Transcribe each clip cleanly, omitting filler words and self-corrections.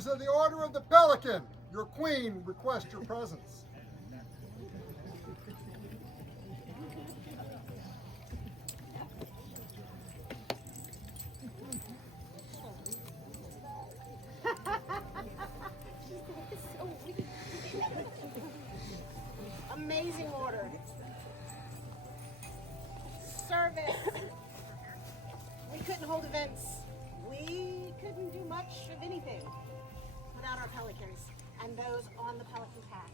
Members of the Order of the Pelican, your queen requests your presence. Amazing order. Service. We couldn't hold events. We couldn't do much of anything without our pelicans and those on the pelican path.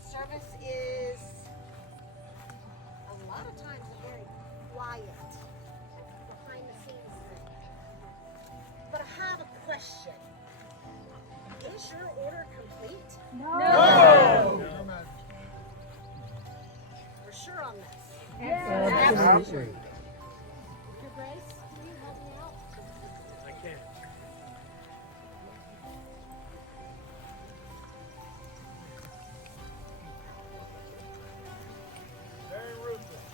Service is a lot of times a very quiet, behind the scenes thing. But I have a question. Is your order complete? No. We're sure on this. Yes. Absolutely. Your Grace, will you help me out? I can. Very Rufus.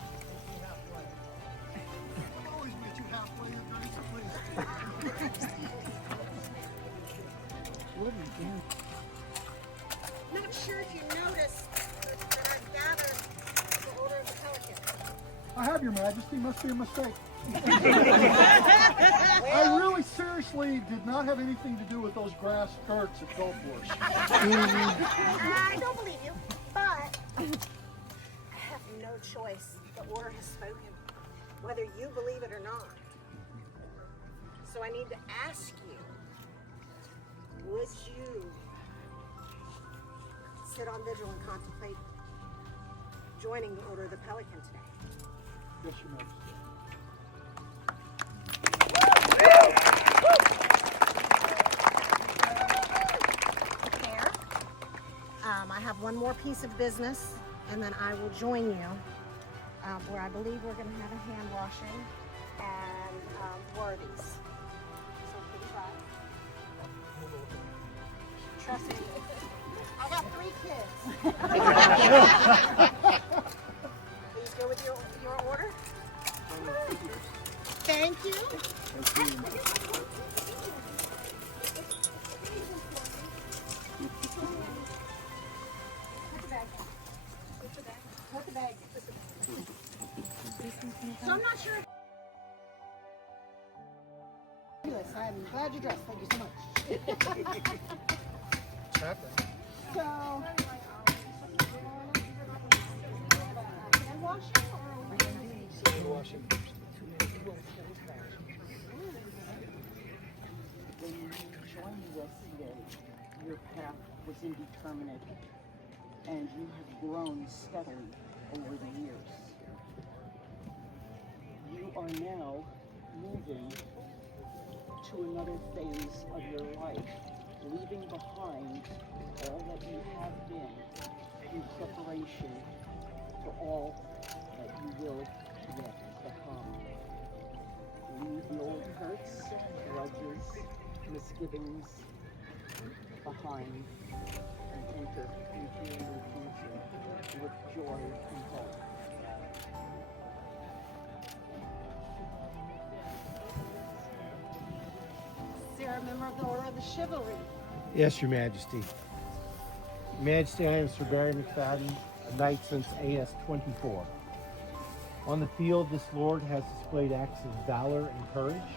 I'll always get you halfway, Your Grace, please. Not sure if you noticed that I've gathered the Order of the Pelican. I have, Your Majesty. Must be a mistake. I really seriously did not have anything to do with those grass skirts at Gulf Wars. I don't believe you, but I have no choice. The Order has spoken, whether you believe it or not. So I need to ask you, would you sit on vigil and contemplate joining the Order of the Pelican today? Yes, Your Majesty. Fair. I have one more piece of business, and then I will join you, where I believe we're going to have a hand washing and worthies. So please rise. Trust me, I got 3 kids. Please go with your order. Thank you. Put the bag. So I'm not sure. I'm glad you dressed. Thank you so much. What's happening? So, hand washing or Washing. When you joined yesterday, your path was indeterminate, and you have grown steadily over the years. You are now moving to another phase of your life, leaving behind all that you have been in preparation for all that you will yet become. Leave the old hurts, grudges, misgivings behind and enter into a new future with joy and hope. Sarah, member of the Order of the Chivalry. Yes, Your Majesty. Your Majesty, I am Sir Barry McFadden, a knight since AS 24. On the field, this lord has displayed acts of valor and courage.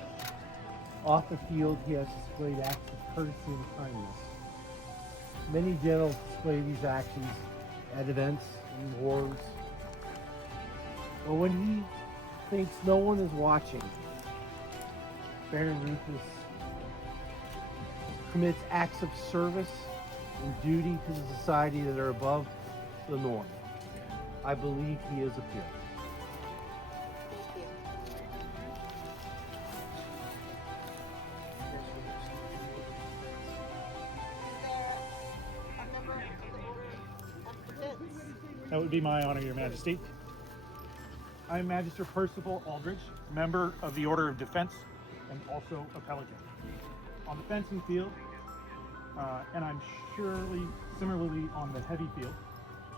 Off the field, he has displayed acts of courtesy and kindness. Many generals display these actions at events and wars. But when he thinks no one is watching, Baron Rufus commits acts of service and duty to the society that are above the norm. I believe he is a peer. Thank you. Is there a member of the Order of Defense? That would be my honor, Your Majesty. I am Magister Percival Aldridge, member of the Order of Defense and also a Pelican. On the fencing field, and I'm surely similarly on the heavy field,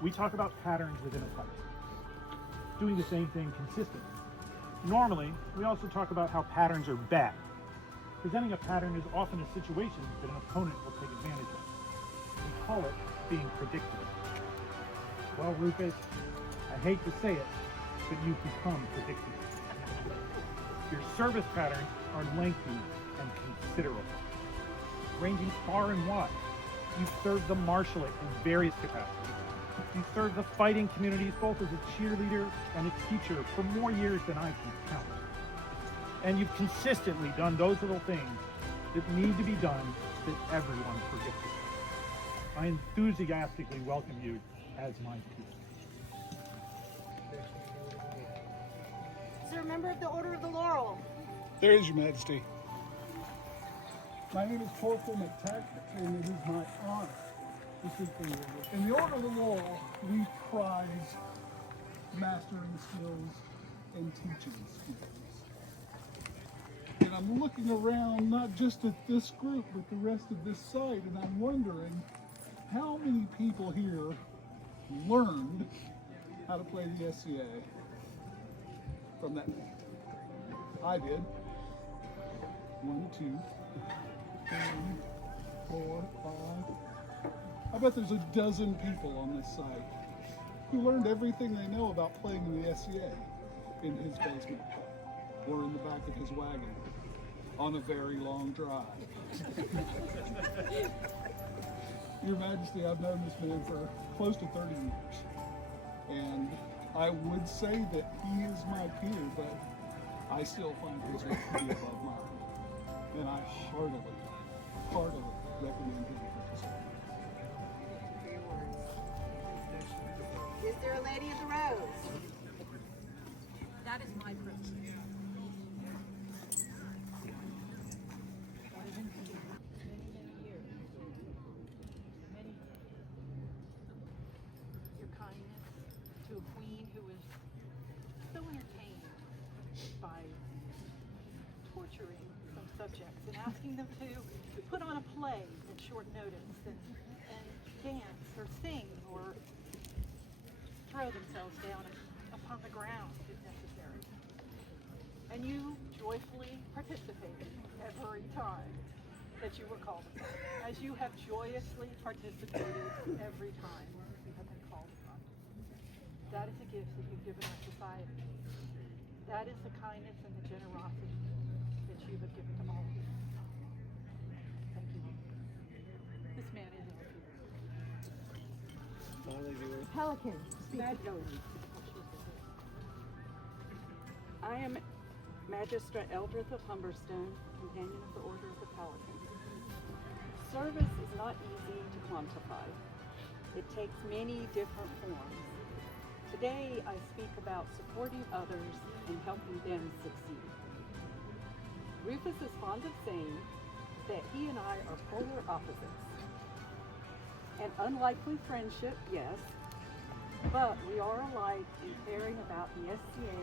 we talk about patterns within a fight, doing the same thing consistently. Normally, we also talk about how patterns are bad, Presenting a pattern is often a situation that an opponent will take advantage of. We call it being predictable. Well, Rufus, I hate to say it, but you've become predictable. Your service patterns are lengthy and considerable, ranging far and wide. You've served the marshal in various capacities. You've served the fighting communities both as a cheerleader and a teacher for more years than I can count. And you've consistently done those little things that need to be done that everyone predicted. I enthusiastically welcome you as my peer. Is there a member of the Order of the Laurel? There is, Your Majesty. My name is Corporal McTaggart, and it is my honor to speak for you. In the Order of the Laurel, we prize mastering skills and teaching skills. And I'm looking around not just at this group, but the rest of this site, and I'm wondering how many people here learned how to play the SCA from that point. I did. 1, 2, 3, 4, 5. I bet there's a dozen people on this site who learned everything they know about playing in the SCA in his basement or in the back of his wagon on a very long drive. Your Majesty, I've known this man for close to 30 years, and I would say that he is my peer, but I still find his work to be above mine, and I heartily recommend him participate. Is there a Lady of the Rose? That is my privilege. Your kindness to a queen who was so entertained by torturing some subjects and asking them to put on a play at short notice and dance or sing or throw themselves down upon the ground if necessary. And you joyfully participated every time that you were called upon, as you have joyously participated every time you have been called upon. That is a gift that you've given our society. That is the kindness and the generosity that you have given to all of us. Thank you. This man is our hero. Pelican. I am Magistrate Eldrith of Humberstone, Companion of the Order of the Pelican. Service is not easy to quantify. It takes many different forms. Today I speak about supporting others and helping them succeed. Rufus is fond of saying that he and I are polar opposites. An unlikely friendship, yes, but we are alike in caring about the SCA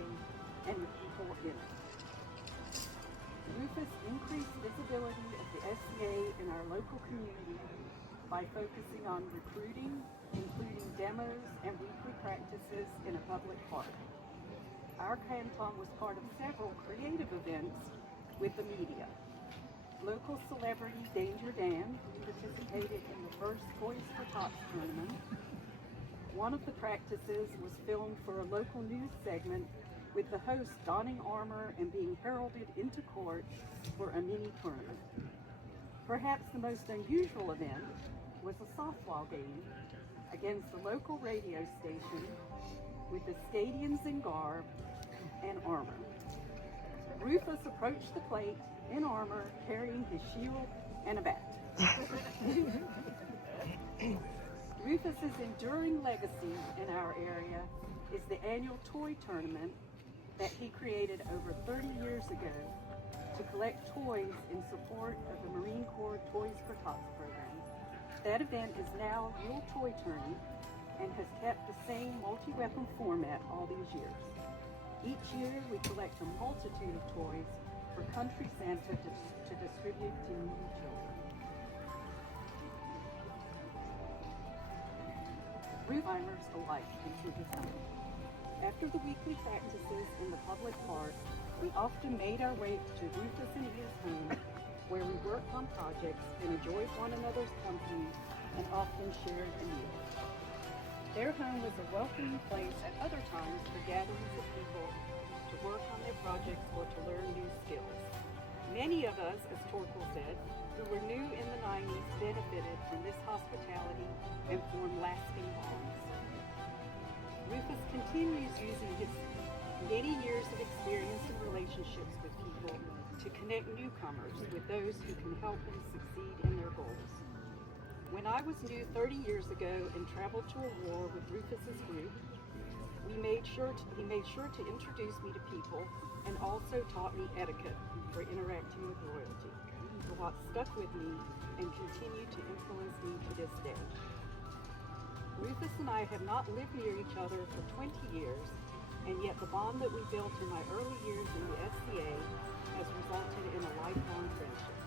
and the people in it. Rufus increased visibility of the SCA in our local community by focusing on recruiting, including demos and weekly practices in a public park. Our canton was part of several creative events with the media. Local celebrity Danger Dan participated in the first Toys for Tots tournament. One of the practices was filmed for a local news segment with the host donning armor and being heralded into court for a mini tournament. Perhaps the most unusual event was a softball game against the local radio station with the Stadians in garb and armor. Rufus approached the plate in armor, carrying his shield and a bat. Rufus's enduring legacy in our area is the annual toy tournament that he created over 30 years ago to collect toys in support of the Marine Corps Toys for Tots program. That event is now Real Toy Tourney and has kept the same multi-weapon format all these years. Each year we collect a multitude of toys for Country Santa to distribute to needy children. Timers alike into the summer. After the weekly practices in the public park, we often made our way to Rufus and his home where we worked on projects and enjoyed one another's company and often shared a meal. Their home was a welcoming place at other times for gatherings of people to work on their projects or to learn new skills. Many of us, as Torkel said, who were new in the 90s benefited from this hospitality and formed lasting bonds. Rufus continues using his many years of experience and relationships with people to connect newcomers with those who can help them succeed in their goals. When I was new 30 years ago and traveled to a war with Rufus's group, he made sure to introduce me to people and also taught me etiquette for interacting with royalty, what stuck with me and continue to influence me to this day. Rufus and I have not lived near each other for 20 years, and yet the bond that we built in my early years in the SCA has resulted in a lifelong friendship.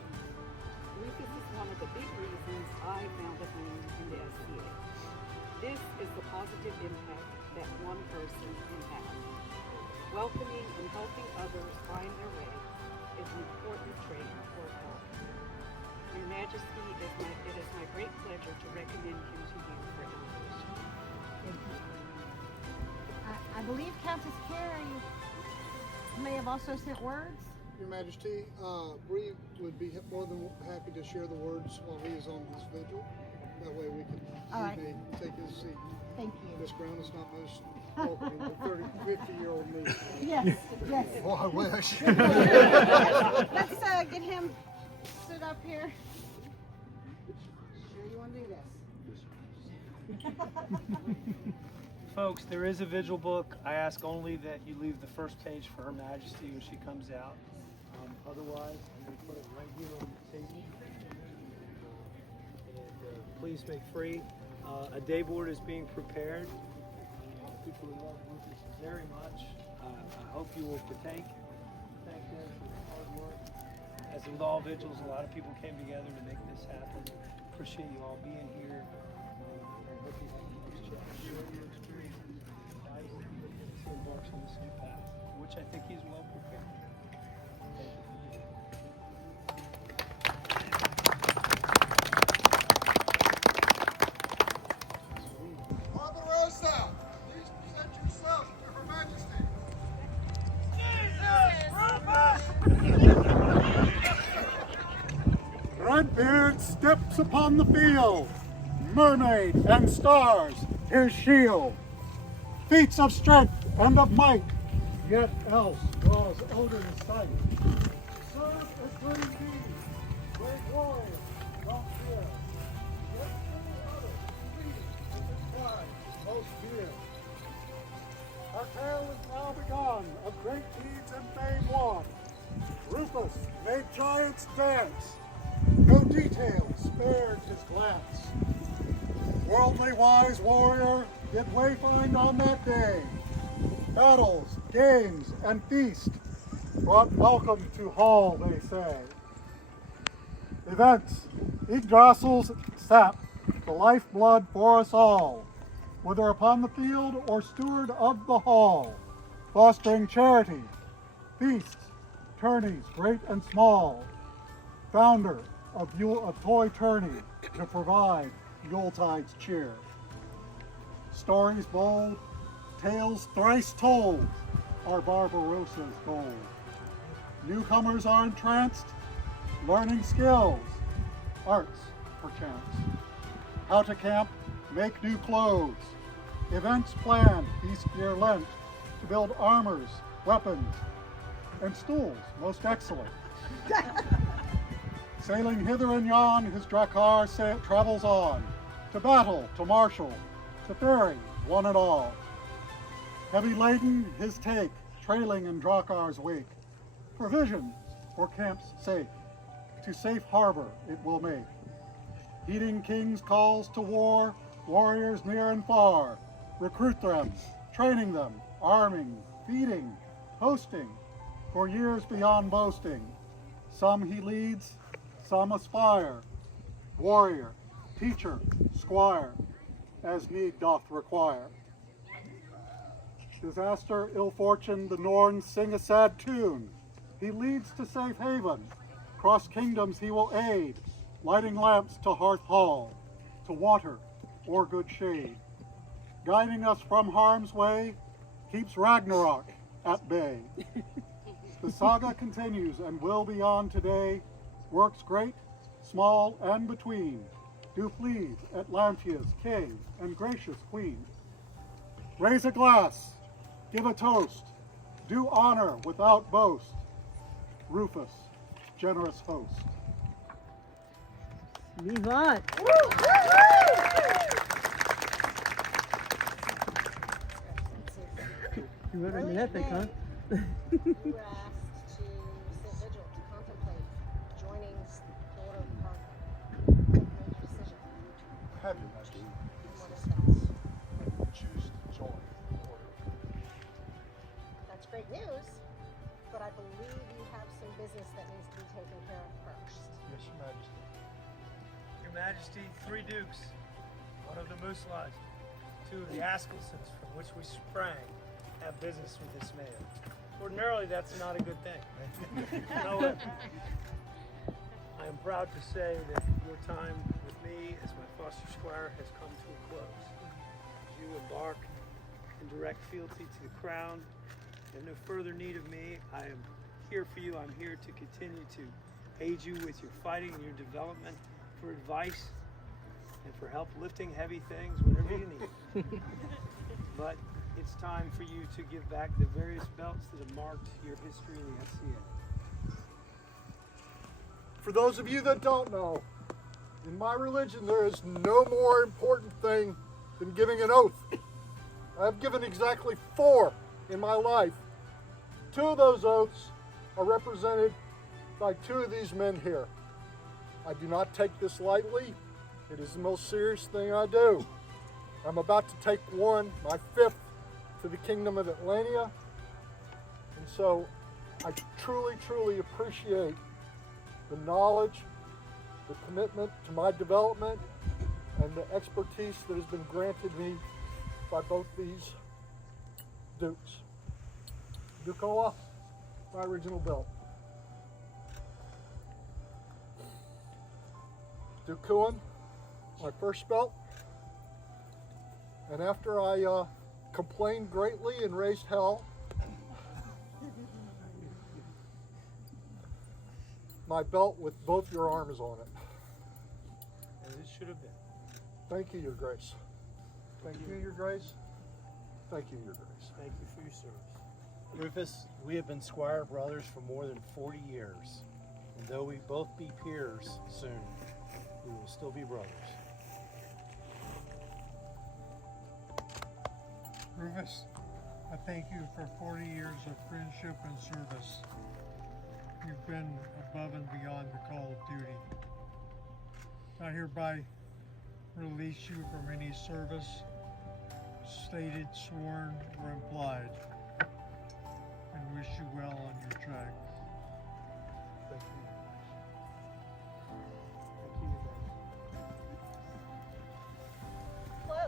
Rufus is one of the big reasons I found a home in the SCA. This is the positive impact that one person can have. Welcoming and helping others find their way is an important trait for health. Your Majesty, it is my great pleasure to recommend him to you for elevation. I believe Countess Carey may have also sent words. Your Majesty, Bree would be more than happy to share the words while he is on this vigil. That way we can may take his seat. Thank you. This ground is not most welcoming to 30, 50-year-old me. Yes, yes. Well, I wish. Let's get him stood up here. Sure you want to do this? Folks, there is a vigil book. I ask only that you leave the first page for Her Majesty when she comes out. Otherwise, I'm going to put it right here on the table. And please make free. A day board is being prepared. People who love Rufus very much. I hope you will partake. Thank them for their hard work. As with all vigils, a lot of people came together to make this happen. Appreciate you all being here. I hope you have a nice chat. Share your experiences. Advise people to embark on this new path, which I think he's well prepared. Thank you. Barbarossa, please present yourself to Her Majesty. Redbeard steps upon the field, mermaid and stars his shield. Feats of strength and of might, yet else draws Odin's sight. Serve a great deed, great warrior, not fear. Yet through others, lead his pride most dear. Our tale is now begun of great deeds and fame won. Rufus made giants dance, no detail spared his glance. Worldly wise warrior did wayfind on that day. Battles, games, and feast brought welcome to hall, they say. Events, Yggdrasil's sap, the lifeblood for us all, whether upon the field or steward of the hall, fostering charity, feasts, tourneys great and small, founder of toy tourney to provide Yuletide's cheer. Stories bold, tales thrice told are Barbarossa's goal. Newcomers are entranced, learning skills, arts perchance. How to camp, make new clothes, events planned, feast gear lent, to build armors, weapons, and stools most excellent. Sailing hither and yon, his Drakkar travels on, to battle, to marshal, to ferry, one and all. Heavy laden, his take, trailing in Drakkar's wake. Provisions for camp's sake, to safe harbor it will make. Heeding king's calls to war, warriors near and far, recruit them, training them, arming, feeding, hosting, for years beyond boasting. Some he leads, some aspire, warrior, teacher, squire, as need doth require. Disaster, ill fortune, the Norns sing a sad tune. He leads to safe haven, Across kingdoms he will aid, lighting lamps to hearth hall, to water or good shade. Guiding us from harm's way, keeps Ragnarok at bay. The saga continues and will be on today. Works great, small, and between do please Atlantea's king and gracious queen. Raise a glass, give a toast, do honor without boast. Rufus, generous host. Move on. You wrote an epic, huh? You were asked to sit vigil, to contemplate joining the Order of the Pelican. Make a decision. Have your Majesty. What is that? Choose to join the order. That's great news, but I believe you have some business that needs to be taken care of first. Yes, Your Majesty. Your Majesty, 3 dukes, one of the Moose Lodge, 2 of the Askelsons from which we sprang, have business with this man. Ordinarily, that's not a good thing. However, I am proud to say that your time with me as my foster squire has come to a close. As you embark in direct fealty to the crown, you have no further need of me. I am here for you. I'm here to continue to aid you with your fighting and your development, for advice and for help lifting heavy things whenever you need. But it's time for you to give back the various belts that have marked your history in the SCA. For those of you that don't know, in my religion there is no more important thing than giving an oath. I've given exactly 4 in my life. 2 of those oaths are represented by 2 of these men here. I do not take this lightly. It is the most serious thing I do. I'm about to take one, my 5th, to the kingdom of Atlantia. And so I truly, truly appreciate the knowledge, the commitment to my development, and the expertise that has been granted me by both these dukes. Dukoa, my original belt. Dukuan, my first belt. And after I complained greatly and raised hell, my belt with both your arms on it. As it should have been. Thank you, Your Grace. Thank you, Your Grace. Thank you, Your Grace. Thank you for your service. Rufus, we have been squire brothers for more than 40 years. And though we both be peers soon, we will still be brothers. Rufus, I thank you for 40 years of friendship and service. You've been above and beyond the call of duty. I hereby release you from any service, stated, sworn, or implied, and wish you well on your track. Thank you. Thank you, Your Grace. Hello.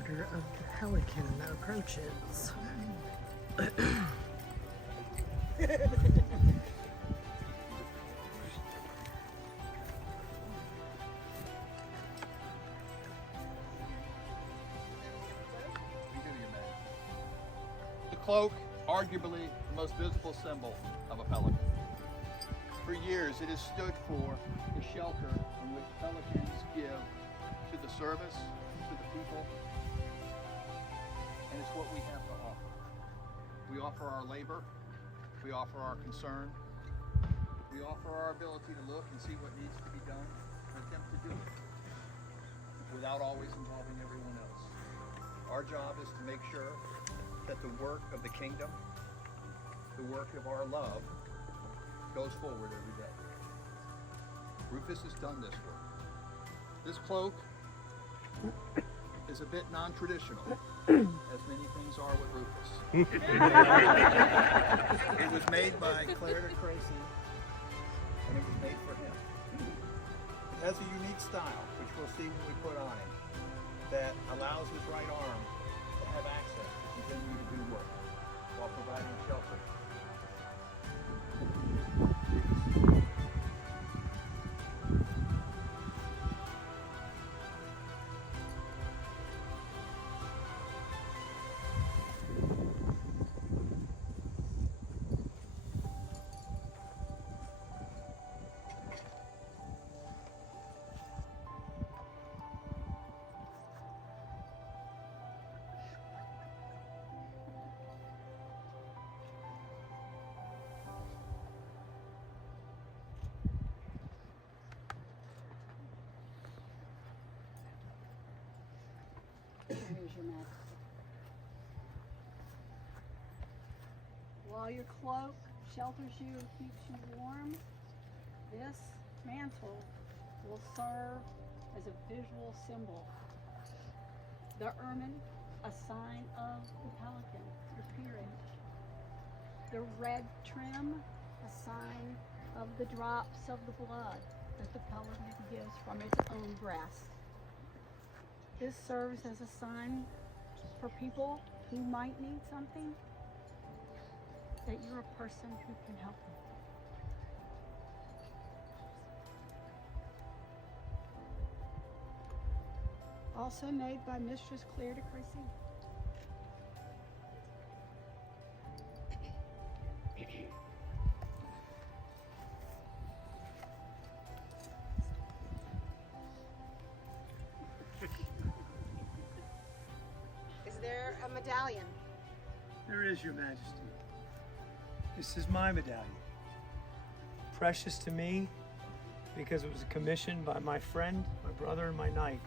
Order of the Pelican approaches. The cloak, arguably the most visible symbol of a pelican. For years, it has stood for the shelter in which pelicans give to the service, to the people, and it's what we have to offer. We offer our labor, we offer our concern, we offer our ability to look and see what needs to be done and attempt to do it without always involving everyone else. Our job is to make sure that the work of the kingdom, the work of our love, goes forward every day. Rufus has done this work. This cloak is a bit non-traditional, as many things are with Rufus. It was made by Claire de Tracy, and it was made for him. has a unique style, which we'll see when we put on him, that allows his right arm to have access to continue to do work while providing shelter. Here's your mask. While your cloak shelters you and keeps you warm, this mantle will serve as a visual symbol. The ermine, a sign of the pelican, your peerage. The red trim, a sign of the drops of the blood that the pelican gives from its own breast. This serves as a sign for people who might need something, that you're a person who can help them. Also made by Mistress Claire de Crecy. Is there a medallion? There is, Your Majesty. This is my medallion. Precious to me because it was commissioned by my friend, my brother, and my knight,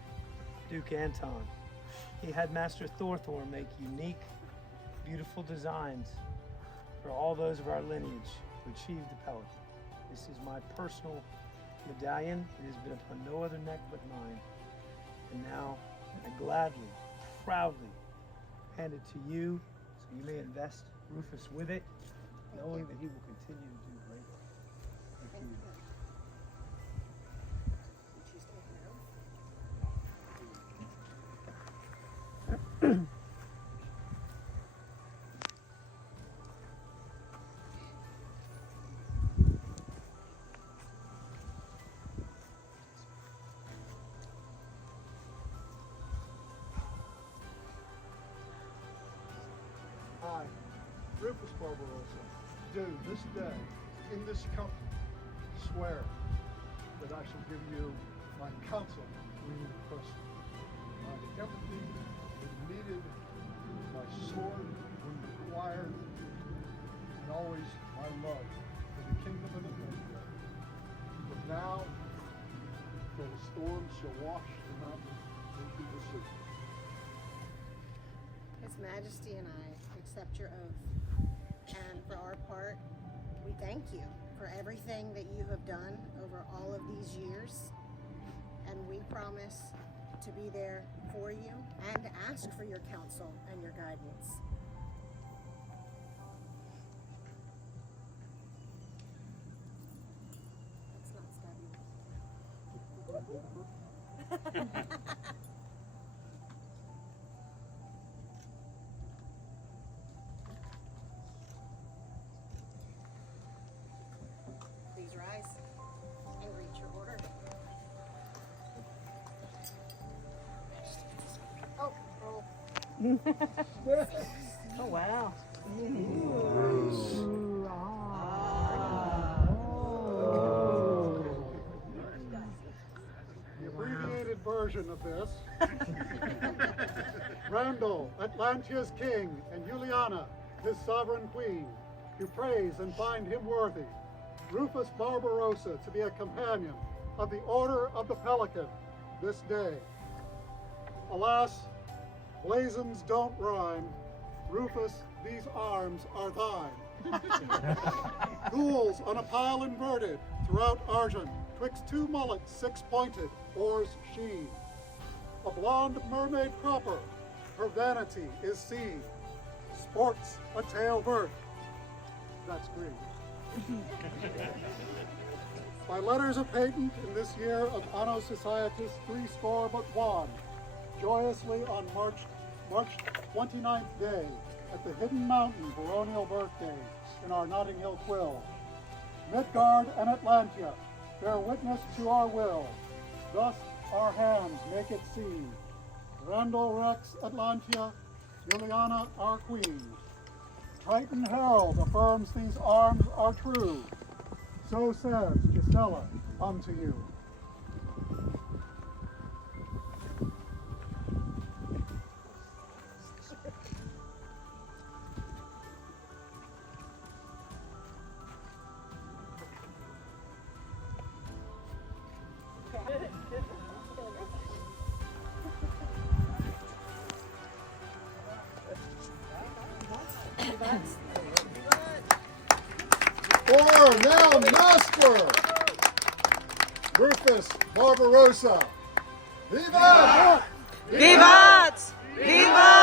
Duke Anton. He had Master Thorthorn make unique, beautiful designs for all those of our lineage to achieve the Pelican. This is my personal medallion. It has been upon no other neck but mine. And now, I gladly, proudly hand it to you so you may invest Rufus with it, knowing that he will continue to do great work. Thank you. I, Rufus Barbarossa, do this day, in this company, swear that I shall give you my counsel when you request it, my empathy when needed, my sword when required, and always my love for the kingdom of the Pelican. But now, till the storm shall wash the mountain into the sea. His Majesty and I accept your oath, and for our part, we thank you for everything that you have done over all of these years, and we promise to be there for you and ask for your counsel and your guidance. Let's not stab you. Please rise and reach your order. Oh, roll. Oh, wow. The abbreviated version of this. Randall, Atlantia's king, and Juliana, his sovereign queen, to praise and find him worthy. Rufus Barbarossa to be a companion of the Order of the Pelican this day. Alas, blazons don't rhyme. Rufus, these arms are thine. Gules on a pile inverted, throughout argent, twixt two mullets six-pointed, oars sheen. A blonde mermaid proper, her vanity is seen. Sports a tail vert. That's green. by letters of patent in this year of Anno Societis 71, joyously on March 29th day, at the Hidden Mountain baronial birthday in our Notting Hill quill. Midgard and Atlantia bear witness to our will. Thus our hands make it seen. Randall Rex Atlantia, Juliana our queen. Triton Herald affirms these arms are true. So says Gisela unto you. For now, Master Rufus Barbarossa. Viva! Vivat! Vivat!